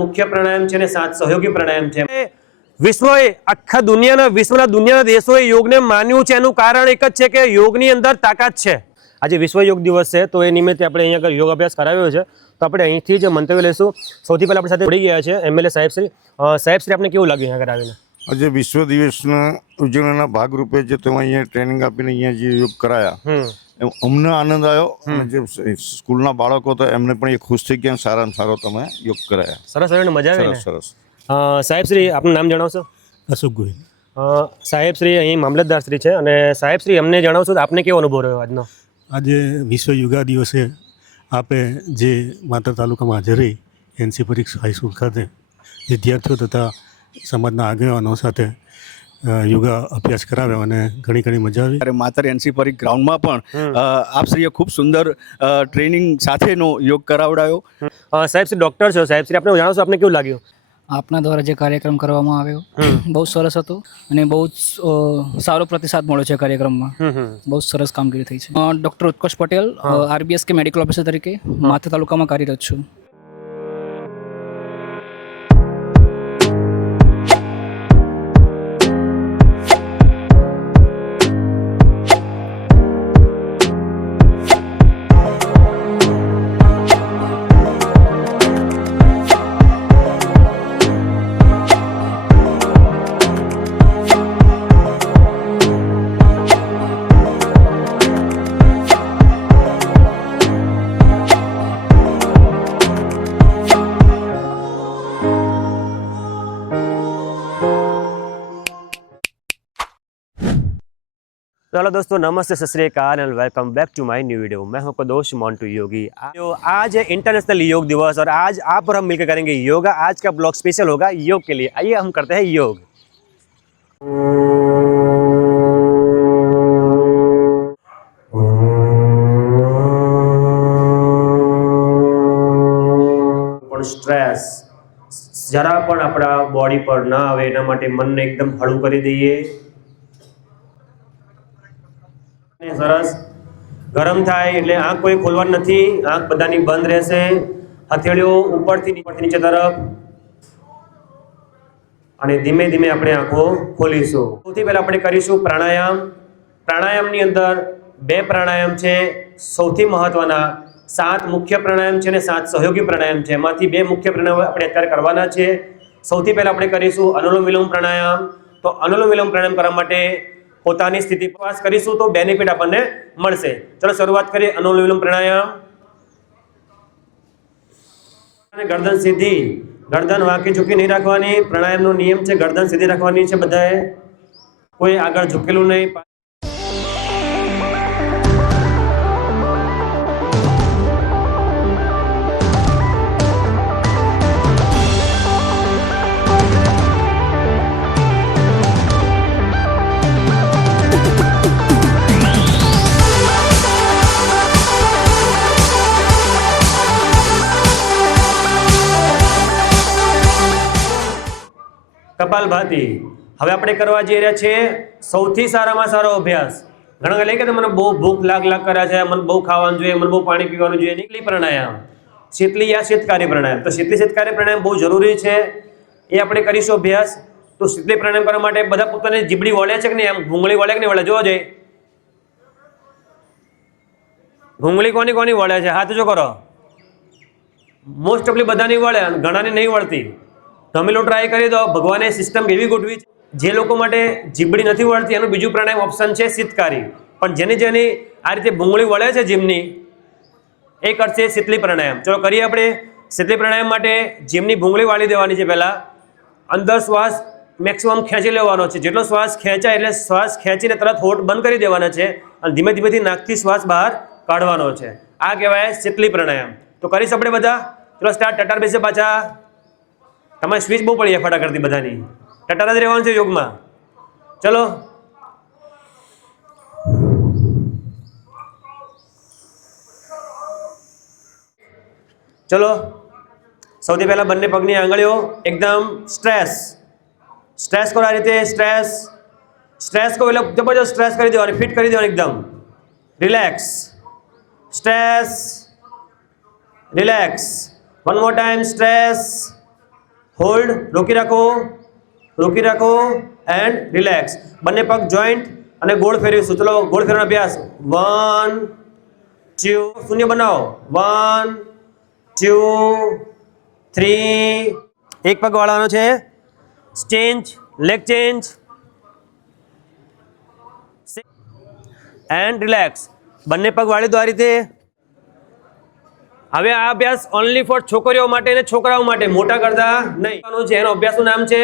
મુખ્ય પ્રાણાયામ છે અને 7 સહયોગી પ્રાણાયામ છે। વિશ્વએ આખા દુનિયાના દેશોએ યોગને માન્યું છે। એનું કારણ એક જ છે કે યોગની અંદર તાકાત છે। આજે વિશ્વ યોગ દિવસ છે, તો એ નિમિત્તે આપણે અહીંયા આગળ યોગ અભ્યાસ કરાવ્યો છે। તો આપણે અહીંથી જ મંતવ્ય લઈશું। સૌથી પહેલાં આપણી સાથે જોડી ગયા છે એમએલએ સાહેબશ્રી। સાહેબશ્રી, આપણે કેવું લાગ્યું અહીંયા આગળ આવીને? આજે વિશ્વ દિવસના ઉજવણીના ભાગરૂપે જે તમે અહીંયા ટ્રેનિંગ આપીને અહીંયા જે યોગ કરાયા, અમને આનંદ આવ્યો અને જે સ્કૂલના બાળકો હતા એમને પણ એ ખુશ થઈ ગયા। સારામાં સારો તમે યોગ કરાયા। સરસ, મજા આવી ને? સરસ। સાહેબશ્રી, આપનું નામ જણાવશો? અશોક ગોહિલ। સાહેબશ્રી અહીં મામલતદારશ્રી છે, અને સાહેબશ્રી અમને જણાવશો તો આપને કેવો અનુભવ રહ્યો આજનો? આજે વિશ્વ યોગા દિવસે આપે જે માતર તાલુકામાં હાજર રહી એનસી પરીક્ષા હાઈસ્કૂલ ખાતે વિદ્યાર્થીઓ તથા સમાજના આગેવાનો સાથે યોગા અભ્યાસ કરાવ્યો અને ઘણી મજા આવી। અરે માતર એનસી પરીખ ગ્રાઉન્ડમાં પણ આપશ્રીએ ખૂબ સુંદર ટ્રેનિંગ સાથેનો યોગ કરાવડાયો। સાહેબશ્રી ડૉક્ટર છો, સાહેબશ્રી આપણે જણાવશો આપને કેવું લાગ્યું? આપના દ્વારા જે કાર્યક્રમ કરવામાં આવ્યો બહુ સરસ હતો અને બહુ સારો પ્રતિસાદ મળ્યો છે કાર્યક્રમમાં। બહુ સરસ કામગીરી થઈ છે। ડૉક્ટર ઉત્કર્ષ પટેલ, આરબીએસકે મેડિકલ ઓફિસર તરીકે માથા તાલુકામાં કાર્યરત છું। चलो दोस्तों, नमस्ते, सत श्री अकाल and welcome back to my new video. मैं हूं कदोश मोंटू योगी। आज है इंटरनेशनल योग दिवस और आज आप और हम मिलकर करेंगे योगा। आज का ब्लॉग स्पेशल होगा योग के लिए। आइए हम करते हैं योग। स्ट्रेस जरा पण अपना बॉडी पर ना आवे एना माटे मन ने एकदम हळू करी दईए। सरस गरम थाय એટલે આંખ કોઈ ખોલવાની નથી, આંખ બધાની બંધ રહેશે। હથેળીઓ ઉપરથી નીચે તરફ અને ધીમે ધીમે આપણે આંખો ખોલીશું। સૌથી પહેલા આપણે કરીશું પ્રાણાયામ। પ્રાણાયામની અંદર 2 પ્રાણાયામ છે સૌથી મહત્વના। 7 મુખ્ય પ્રાણાયામ છે અને 7 સહયોગી પ્રાણાયામ છે। એમાંથી 2 મુખ્ય પ્રાણાયામ આપણે અત્યારે કરવાના છે। સૌથી પહેલા આપણે કરીશું અનુલોમ વિલોમ પ્રાણાયામ। તો અનુલોમ વિલોમ પ્રાણાયામ કરવા માટે પોતાની સ્થિતિ પ્રવાસ કરીશું તો બેનિફિટ આપણને મળશે। ચલો શરૂઆત કરીએ અનુલોમ વિલોમ પ્રાણાયામ। ગરદન સીધી, ગરદન વાંકી ઝૂકી નહીં રાખવાની। પ્રાણાયામનો નિયમ છે ગરદન સીધી રાખવાની છે બધાએ, કોઈ આગળ ઝૂકેલું નહીં। કપાલભાતિ હવે આપણે કરવા જઈ રહ્યા છીએ સૌથી સારામાં સારો અભ્યાસ। ઘણા કહે કે મને બહુ ભૂખ લાગ કરે છે, મને બહુ ખાવાનું જોઈએ, મને બહુ પાણી પીવાનું જોઈએ। શીતલી પ્રાણાયામ, શીતલી યા શીતકારી પ્રાણાયામ। તો શીતલી શીતકારી પ્રાણાયામ બહુ જરૂરી છે, એ આપણે કરીશું અભ્યાસ। તો શીતલી પ્રાણાયામ કરવા માટે બધા પોતાની જીબડી વળે છે કે નહીં, એમ ભૂંગળી વળે કે નહીં વળે જોવો જોઈએ। ભૂંગળી કોની કોની વળે છે હાથ જો કરો। મોસ્ટ ઓફલી બધાની વળે, ઘણાની નહીં વળતી। તમે લોકો ટ્રાય કરી દો। ભગવાને સિસ્ટમ એવી ગોઠવી છે, જે લોકો માટે જીબડી નથી વળતી એનું બીજું પ્રાણાયામ ઓપ્શન છે શીતકારી। પણ જેની આ રીતે ભૂંગળી વળે છે જીમની, એ કરશે શીતલી પ્રાણાયામ। ચલો કરીએ આપણે શીતલી પ્રાણાયામ માટે જીમની ભૂંગળી વાળી દેવાની છે। પહેલા અંદર શ્વાસ મેક્સિમમ ખેંચી લેવાનો છે। જેટલો શ્વાસ ખેંચાય એટલે શ્વાસ ખેંચીને તરત હોઠ બંધ કરી દેવાના છે અને ધીમે ધીમેથી નાકથી શ્વાસ બહાર કાઢવાનો છે। આ કહેવાય શીતલી પ્રાણાયામ। તો કરીશ આપણે બધા। ચલો સ્ટાર્ટ। ટટાર બેસે પાછા। તમારી સ્વિચ બહુ પડી ફટાકડથી બધાની, ટટાર જ રહેવાનું છે યોગમાં। ચલો ચલો સૌથી પહેલા બંને પગની આંગળીઓ એકદમ સ્ટ્રેસ કરો। આ રીતે સ્ટ્રેસ કરો એટલે જબરજસ્ત સ્ટ્રેસ કરી દેવાની, ફિટ કરી દેવાની એકદમ। Relax, stress, relax. One more time, stress, hold, રોકી રાખો, રોકી રાખો એન્ડ રિલેક્સ. બંને પગ જોઈન્ટ અને ગોળ ફેરવીશું. ચલો ગોળ ફેરવાનો અભ્યાસ. 1 2, શૂન્ય બનાવો. 1 2 3. એક પગ વાળવાનો છે. Change, leg change and relax. બંને પગ વાળી દો આ રીતે. હવે આ અભ્યાસ ઓનલી ફોર છોકરીઓ માટે અને છોકરાઓ માટે, મોટા કરતા નહીં છે. એનો અભ્યાસનું નામ છે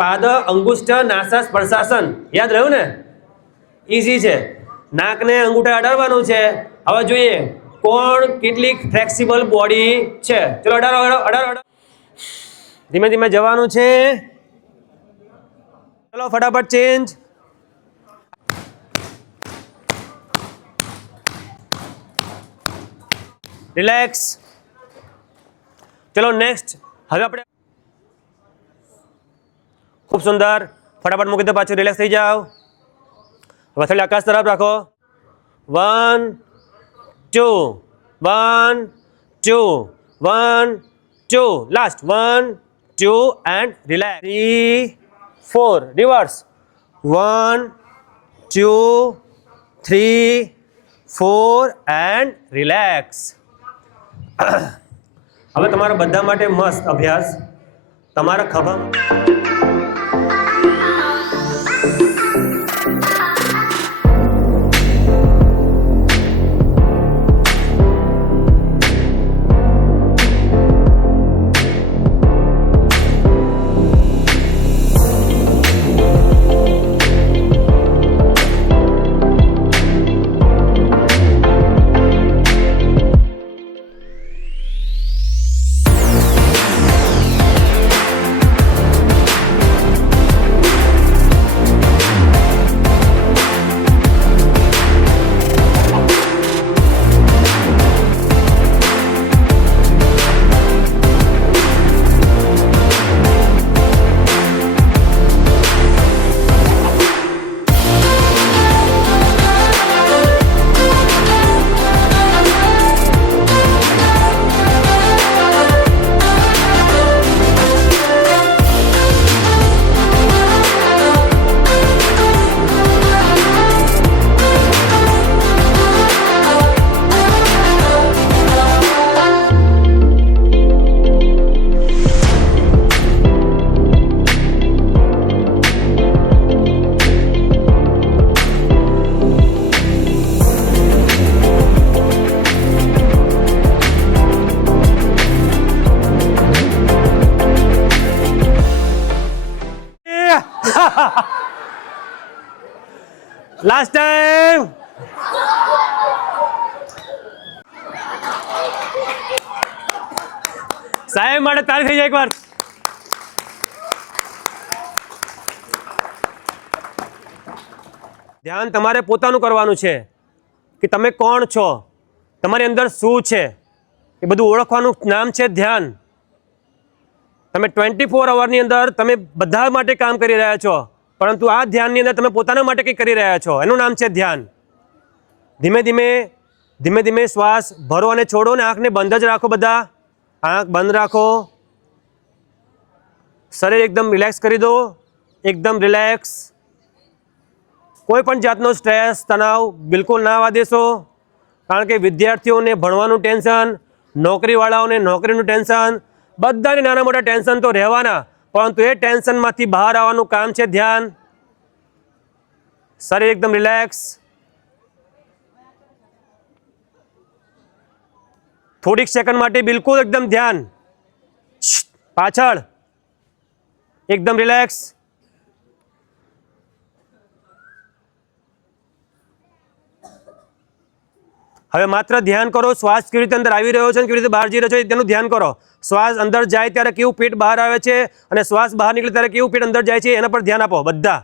પાદ અંગુષ્ઠ નાસા સ્પર્શાસન. યાદ રહ્યું ને? ઈઝી છે. નાકને અંગૂઠા અડાડવાનું છે. હવે જોઈએ કોણ કેટલી ફ્લેક્સિબલ બોડી છે. ચલો અડાડો અડાડો અડાડો. ધીમે ધીમે જવાનું છે. ચલો ફટાફટ ચેન્જ. રિલેક્સ. ચલો નેક્સ્ટ. હવે આપણે ખૂબ સુંદર. ફટાફટ મૂકી દો પાછું. રિલેક્સ થઈ જાઓ. હવે થોડી આકાશ તરફ રાખો. 1 2 1 2 1 2. Last 1 2 and relax. 3 4. Reverse. 1 2 3 4 and relax. હવે તમારા બધા માટે મસ્ત અભ્યાસ. તમારા ખભા લાસ્ટ ટાઈમ. સાહેબ માટે તાળી થઈ જાય એકવાર. ધ્યાન તમારે પોતાનું કરવાનું છે કે તમે કોણ છો, તમારી અંદર શું છે, એ બધું ઓળખવાનું નામ છે ધ્યાન. તમે 24 અવરની અંદર તમે બધા માટે કામ કરી રહ્યા છો, પરંતુ આ ધ્યાનની અંદર તમે પોતાના માટે કંઈક કરી રહ્યા છો, એનું નામ છે ધ્યાન. ધીમે ધીમે ધીમે ધીમે શ્વાસ ભરો અને છોડો ને આંખને બંધ જ રાખો. બધા આંખ બંધ રાખો. શરીર એકદમ રિલેક્સ કરી દો. એકદમ રિલેક્સ. કોઈ પણ જાતનો સ્ટ્રેસ તણાવ બિલકુલ ના આવવા દેશો. કારણ કે વિદ્યાર્થીઓને ભણવાનું ટેન્શન, નોકરીવાળાઓને નોકરીનું ટેન્શન, બધાને નાના મોટા ટેન્શન તો રહેવાના, પરંતુ એ ટેન્શનમાંથી બહાર આવવાનું કામ છે ધ્યાન. શરીર એકદમ રિલેક્સ. થોડીક સેકન્ડ માટે બિલકુલ એકદમ ધ્યાન. પાછળ એકદમ રિલેક્સ. હવે માત્ર ધ્યાન કરો શ્વાસ કેવી રીતે અંદર આવી રહ્યો છે અને કેવી રીતે બહાર જઈ રહ્યો છે તેનું ધ્યાન કરો. શ્વાસ અંદર જાય ત્યારે કેવું પેટ બહાર આવે છે અને શ્વાસ બહાર નીકળે ત્યારે કેવું પેટ અંદર જાય છે એના પર ધ્યાન આપો બધા.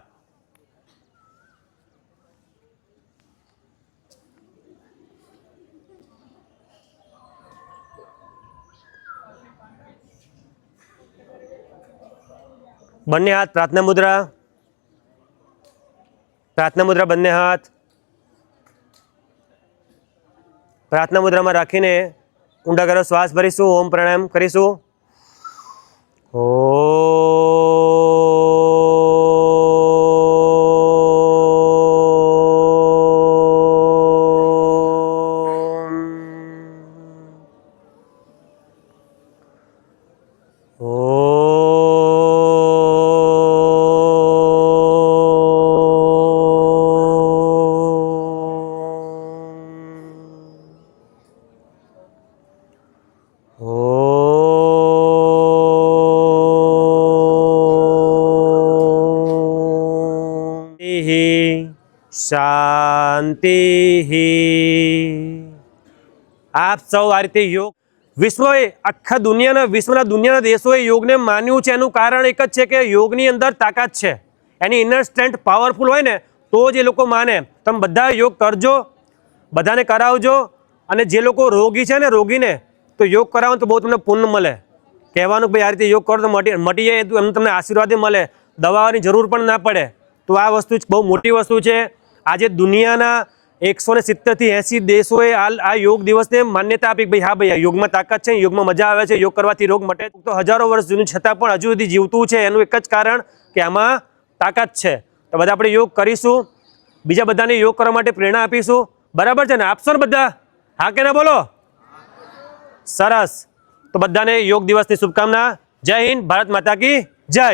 બંને હાથ પ્રાર્થના મુદ્રા. પ્રાર્થના મુદ્રા બંને હાથ પ્રાર્થના મુદ્રામાં રાખીને ઊંડા કરો શ્વાસ ભરીશું. ઓમ પ્રાણાયામ કરીશું. શાંતિ. આપ સૌ આ રીતે યોગ વિશ્વએ આખા વિશ્વના દુનિયાના દેશોએ યોગને માન્યું છે. એનું કારણ એક જ છે કે યોગની અંદર તાકાત છે, એની ઇનર સ્ટ્રેન્થ પાવરફુલ હોય ને તો જ એ લોકો માને. તમે બધા યોગ કરજો, બધાને કરાવજો. અને જે લોકો રોગી છે ને રોગીને તો યોગ કરાવો તો બહુ તમને પુણ્ય મળે. કહેવાનું કે ભાઈ આ રીતે યોગ કરો તો મટી જાય, એમ તમને આશીર્વાદ મળે, દવાની જરૂર પણ ના પડે. તો આ વસ્તુ બહુ મોટી વસ્તુ છે. આજે દુનિયાના 170 થી 80 દેશોએ આ યોગ દિવસને માન્યતા આપી કે ભાઈ હા ભાઈ યોગમાં તાકાત છે, યોગમાં મજા આવે છે, યોગ કરવાથી રોગ મટે. તો હજારો વર્ષ જૂનું છતાં પણ હજુ સુધી જીવતું છે. એનું એક જ કારણ કે આમાં તાકાત છે. તો બધા આપણે યોગ કરીશું, બીજા બધાને યોગ કરવા માટે પ્રેરણા આપીશું. બરાબર છે ને? આપશો ને બધા? હા કે ના બોલો? સરસ. તો બધાને યોગ દિવસની શુભકામના. જય હિન્દ, ભારત માતા કી જય.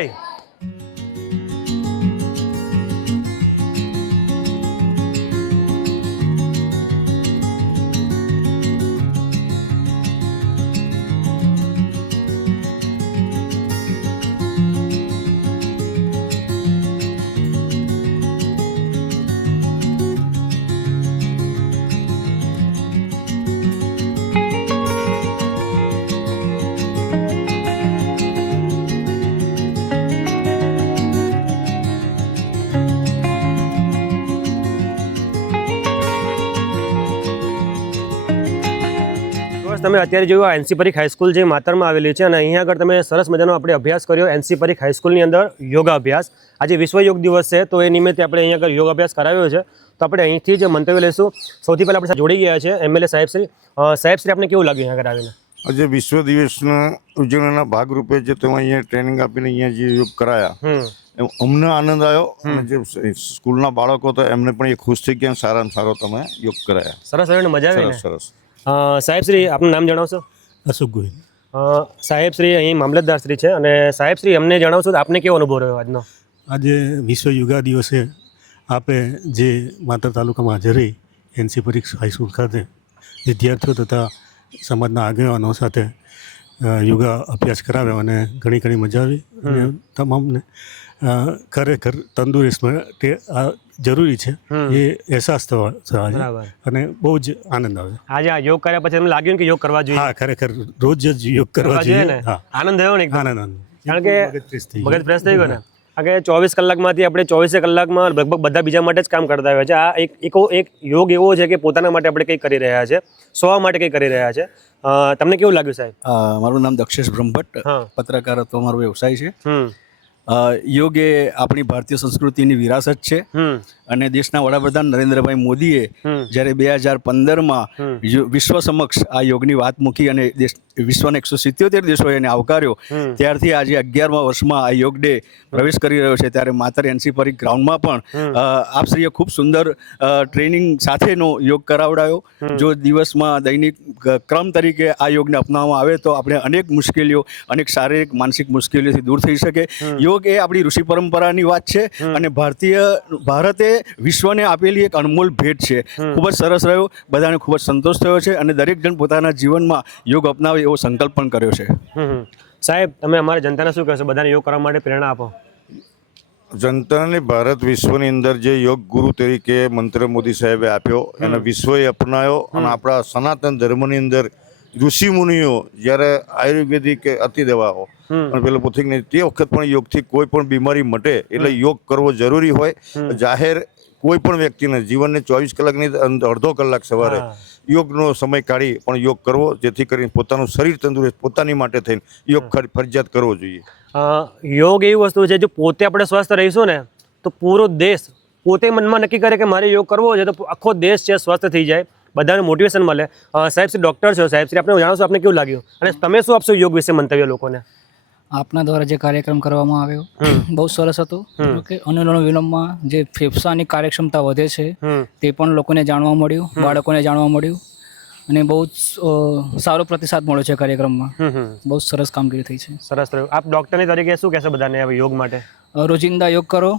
તમે અત્યારે જોયું એનસી પરીખ હાઈસ્કૂલ જે માતરમાં આવેલી છે, અને અહીંયા આગળ તમે સરસ મજાનો આપણે અભ્યાસ કર્યો એનસી પરીખ હાઈસ્કૂલની અંદર યોગા અભ્યાસ. આજે વિશ્વ યોગ દિવસ છે તો એ નિમિત્તે આપણે અહીંયા આગળ યોગ અભ્યાસ કરાવ્યો છે. તો આપણે અહીંથી જ મંતવ્ય લઈશું. સૌથી પહેલાં આપણે જોડી ગયા છે એમએલએ સાહેબશ્રી. સાહેબશ્રી, આપણે કેવું લાગ્યું અહીંયા આગળ આવીને? આજે વિશ્વ દિવસના ઉજવણીના ભાગરૂપે જે તમે અહીંયા ટ્રેનિંગ આપીને અહીંયા જે યોગ કરાયા અમને આનંદ આવ્યો. અને જે સ્કૂલના બાળકો હતા એમને પણ એ ખુશ થઈ ગયા. સારામાં સારો તમે યોગ કરાયા. સરસ આવ્યો ને? મજા આવી ને? સરસ. સાહેબશ્રી, આપનું નામ જણાવશો? અશોક ગોહિલ. સાહેબશ્રી અહીં મામલતદારશ્રી છે, અને સાહેબશ્રી અમને જણાવશો તો આપને કેવો અનુભવ રહ્યો આજનો? આજે વિશ્વ યોગા દિવસે આપે જે માતર તાલુકામાં હાજર રહી એનસી પરીખ હાઈસ્કૂલ ખાતે વિદ્યાર્થીઓ તથા સમાજના આગેવાનો સાથે યોગા અભ્યાસ કરાવ્યો અને ઘણી ઘણી મજા આવી. અને તમામને ખરેખર તંદુરસ્ત માટે આ જરૂરી છે એ અહેસાસ થયો આજે, અને બહુ જ આનંદ આવે. આજે આ યોગ કર્યા પછી એમને લાગ્યું કે યોગ કરવા જોઈએ? હા, ખરેખર રોજ જ યોગ કરવા જોઈએ. હા, આનંદ થયો ને? આનંદ. કારણ કે મગજ ફ્રેશ થઈ ગયો ને. કારણ કે 24 કલાકમાંથી આપણે 24 કલાકમાં લગભગ બધા બીજા માટે જ કામ કરતા હોય છે. આ એક યોગ એવો છે કે પોતાના માટે આપણે કંઈક કરી રહ્યા છે, સ્વ માટે કંઈક કરી રહ્યા છે. તમને કેવું લાગ્યું સાહેબ? મારું નામ દક્ષેશ બ્રહ્મભટ્ટ, પત્રકારત્વ મારો વ્યવસાય છે. યોગ એ આપણી ભારતીય સંસ્કૃતિની વિરાસત છે. અને દેશના વડાપ્રધાન નરેન્દ્રભાઈ મોદીએ જ્યારે 2015માં વિશ્વ સમક્ષ આ યોગની વાત મૂકી અને વિશ્વના 177 દેશોએ એને આવકાર્યો, ત્યારથી આજે 11મા વર્ષમાં આ યોગ ડે પ્રવેશ કરી રહ્યો છે. ત્યારે માતર એનસી પરીખ ગ્રાઉન્ડમાં પણ આપશ્રીએ ખૂબ સુંદર ટ્રેનિંગ સાથેનો યોગ કરાવડાયો. જો દિવસમાં દૈનિક ક્રમ તરીકે આ યોગને અપનાવવામાં આવે તો આપણે અનેક મુશ્કેલીઓ, અનેક શારીરિક માનસિક મુશ્કેલીઓથી દૂર થઈ શકે. યોગ એ આપણી ઋષિ પરંપરાની વાત છે અને ભારતે વિશ્વને આપેલી એક અનમોલ ભેટ છે. ખૂબ જ સરસ રહ્યો, બધાને ખૂબ જ સંતોષ થયો છે અને દરેક જણ પોતાના જીવનમાં યોગ અપનાવે એવો સંકલ્પ પણ કર્યો છે. સાહેબ, તમે અમારા જનતાને શું કહેશો? બધાને યોગ કરવા માટે પ્રેરણા આપો. જનતાને ભારત વિશ્વની અંદર જે યોગ ગુરુ તરીકે મંત્ર મોદી સાહેબે આપ્યો એને વિશ્વએ અપનાવ્યો. અને આપણા સનાતન ધર્મની અંદર ઋષિ મુનિઓ જ્યારે આયુર્વેદિક અતિ દવાઓ અને પેલો પોથી તે વખત પણ યોગથી કોઈ પણ બીમારી મટે એટલે યોગ કરવો જરૂરી હોય. જાહેર કોઈ પણ વ્યક્તિને જીવનને 24 કલાકની અડધો કલાક સવારે યોગનો સમય કાઢી પણ યોગ કરવો, જેથી કરીને પોતાનું શરીર તંદુરસ્ત પોતાની માટે થઈને યોગ ફરજિયાત કરવો જોઈએ. યોગ એવી વસ્તુ છે જો પોતે આપણે સ્વસ્થ રહીશું ને તો પૂરો દેશ પોતે મનમાં નક્કી કરે કે મારે યોગ કરવો છે તો આખો દેશ છે સ્વસ્થ થઈ જાય, બધાને મોટિવેશન મળે. સાહેબ શ્રી ડૉક્ટર છો, સાહેબ શ્રી આપણે જાણો છો, આપને કેવું લાગ્યું અને તમે શું આપશો યોગ વિશે મંતવ્ય લોકોને? આપના દ્વારા જે કાર્યક્રમ કરવામાં આવ્યો બહુ સરસ હતો. ઓકે, અનુલોમ વિલોમમાં જે ફેફસાની કાર્યક્ષમતા વધે છે તે પણ લોકોને જાણવા મળ્યું, બાળકોને જાણવા મળ્યું અને બહુ જ સારો પ્રતિસાદ મળ્યો છે કાર્યક્રમમાં. બહુ સરસ કામગીરી થઈ છે. સરસ થયું. આપ ડૉક્ટરની તરીકે શું કહેશો બધાને હવે યોગ માટે? રોજિંદા યોગ કરો,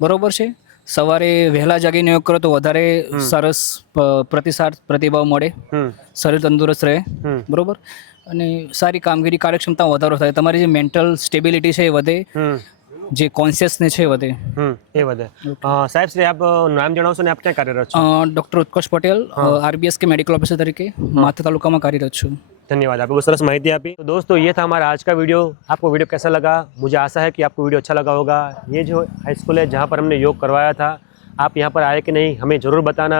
બરોબર છે. સવારે વહેલા જાગીને યોગ કરો તો વધારે સરસ પ્રતિભાવ મળે, શરીર તંદુરસ્ત રહે, બરોબર, અને સારી કામગીરી કાર્યક્ષમતા વધારો થાય. તમારી જે મેન્ટલ સ્ટેબિલિટી છે એ વધે, જે કોન્શિયસનેસ છે એ વધે. એ વધે. સાહેબ શ્રી, આપ નામ જણાવશો ને આપ ક્યાં કાર્યરત છો? ડૉક્ટર ઉત્કર્ષ પટેલ, RBS के मेडिकल ऑफिसर तरीके माथा तालुका में कार्यरत છું. धन्यवाद, आपको बहुत सरस माहिती आपी. तो दोस्तों, ये था हमारा आज का वीडियो. आपको वीडियो कैसा लगा? मुझे आशा है कि आपको वीडियो अच्छा लगा होगा. ये जो हाई स्कूल है जहाँ पर हमने योग करवाया था, आप यहाँ पर आए कि नहीं हमें ज़रूर बताना.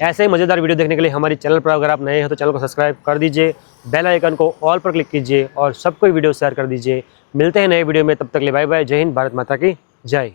ऐसे ही मज़ेदार वीडियो देखने के लिए हमारी चैनल पर अगर आप नए हैं तो चैनल को सब्सक्राइब कर दीजिए, बेल आइकन को ऑल पर क्लिक कीजिए और सबको वीडियो शेयर कर दीजिए. मिलते हैं नए वीडियो में, तब तक के लिए बाय बाय. जय हिंद, भारत माता की जय.